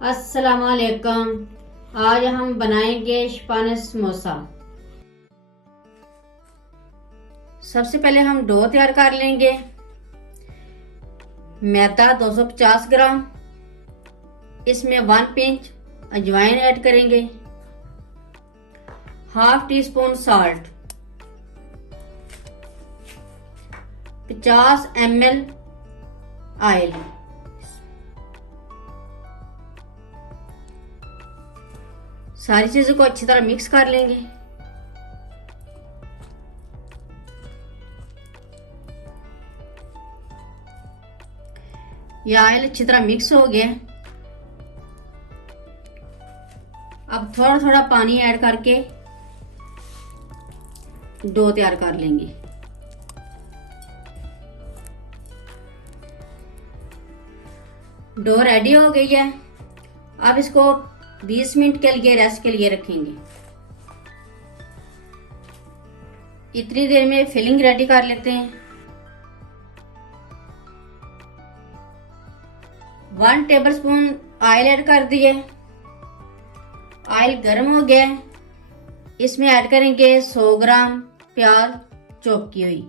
अस्सलाम वालेकुम। आज हम बनाएंगे शपान समोसा। सबसे पहले हम डो तैयार कर लेंगे। मैदा 250 ग्राम, इसमें 1 पिंच अजवाइन ऐड करेंगे, half teaspoon salt, 50 ml oil, सारी चीजों को अच्छी तरह मिक्स कर लेंगे। यह ऑयल अच्छी तरह मिक्स हो गया। अब थोड़ा थोड़ा पानी ऐड करके डो तैयार कर लेंगे। डो रेडी हो गई है। अब इसको 20 मिनट के लिए रेस्ट के लिए रखेंगे। इतनी देर में फिलिंग रेडी कर लेते हैं। 1 टेबलस्पून ऑयल ऐड कर दिए। ऑयल गर्म हो गया। इसमें ऐड करेंगे 100 ग्राम प्याज चॉप की हुई।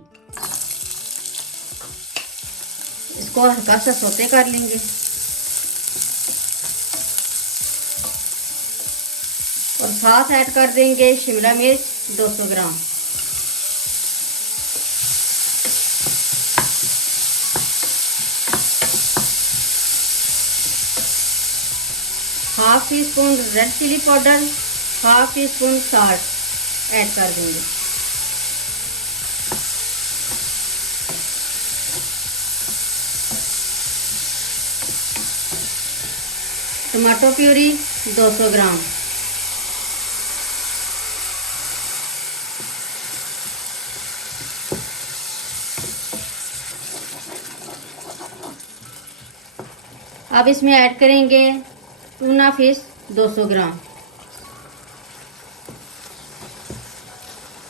इसको हल्का सा सौते कर लेंगे। और साथ ऐड कर देंगे शिमला मिर्च 200 gram. Half teaspoon red chilli powder, half teaspoon salt add कर देंगे। Tomato puree 200 gram. अब इसमें ऐड करेंगे टूना फिश 200 ग्राम।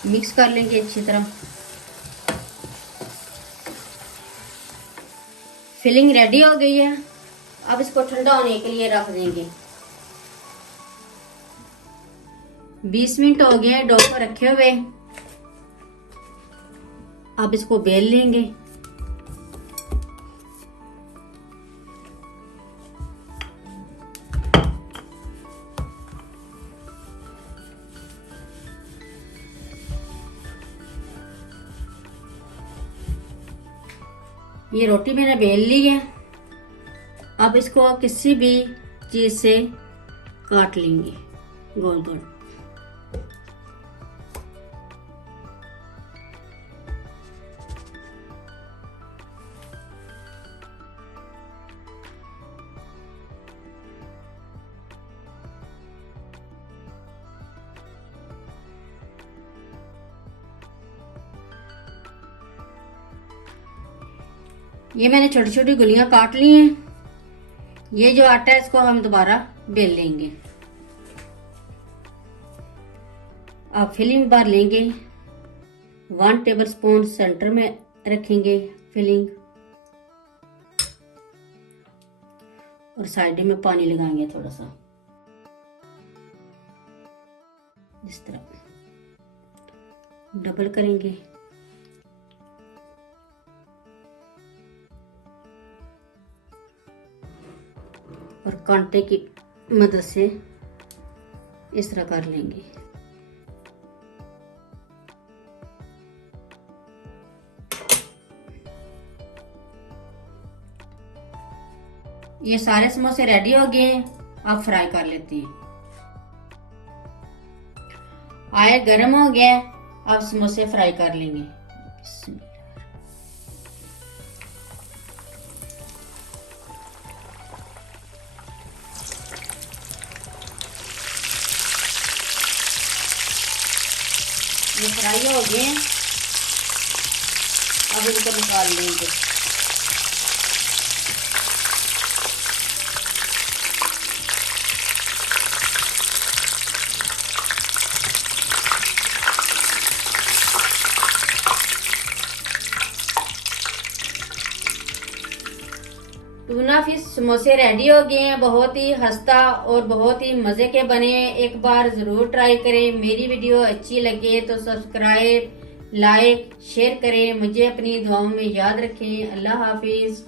मिक्स कर लेंगे अच्छी तरह। फिलिंग रेडी हो गई है। अब इसको ठंडा होने के लिए रख देंगे। 20 मिनट हो गए डो को रखे हुए। अब इसको बेल लेंगे। ये रोटी मैंने बेल ली है। अब इसको किसी भी चीज से काट लेंगे गोल गोल। ये मैंने छोटी छोटी गुलियां काट ली हैं। ये जो आटा है इसको हम दोबारा बेल लेंगे। अब फिलिंग भर लेंगे। 1 टेबलस्पून सेंटर में रखेंगे फिलिंग और साइड में पानी लगाएंगे थोड़ा सा, इस तरह डबल करेंगे। और कांटे की मदद से इस तरह कर लेंगे। ये सारे समोसे रेडी हो गए हैं। अब फ्राई कर लेते हैं। ऑयल गर्म हो गया। अब समोसे फ्राई कर लेंगे। ये फ्राई हो गए। अब इनको निकाल लेंगे। टूना फिश समोसे रेडी हो गए हैं। बहुत ही खस्ता और बहुत ही मजे के बने हैं। एक बार जरूर ट्राई करें। मेरी वीडियो अच्छी लगे तो सब्सक्राइब, लाइक, शेयर करें। मुझे अपनी दुआओं में याद रखें। अल्लाह हाफिज।